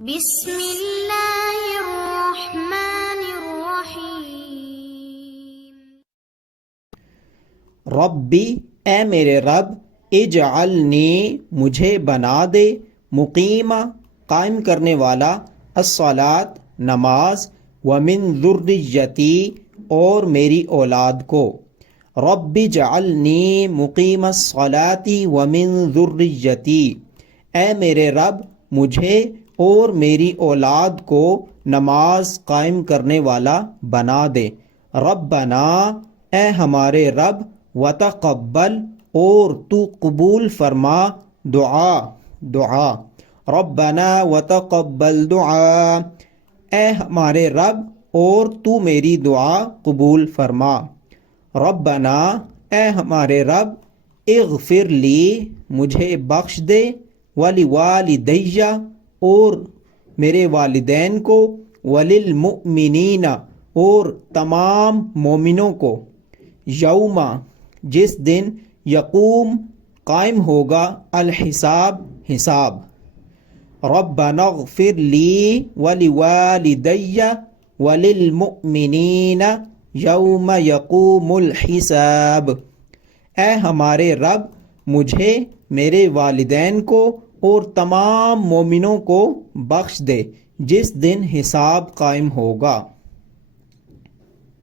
بسم اللہ الرحمن الرحیم۔ ربی اے میرے رب، اجعلنی مجھے بنا دے، مقیمہ قائم کرنے والا، الصلاۃ نماز، ومن ذریتی اور میری اولاد کو۔ رب اجعلنی مقیم الصلاۃ ومن ذریتی، اے میرے رب مجھے اور میری اولاد کو نماز قائم کرنے والا بنا دے۔ ربنا اے ہمارے رب، وتقبل اور تو قبول فرما دعا۔ ربنا وتقبل دعا، اے ہمارے رب اور تو میری دعا قبول فرما۔ ربنا اے ہمارے رب، اغفر لی مجھے بخش دے، ولوالدی اور میرے والدین کو، وللمؤمنین اور تمام مومنوں کو، یوم جس دن یقوم قائم ہوگا، الحساب حساب۔ ربنا اغفر لی ولوالدی وللمؤمنین یوم یقوم الحساب، اے ہمارے رب مجھے، میرے والدین کو اور تمام مومنوں کو بخش دے جس دن حساب قائم ہوگا۔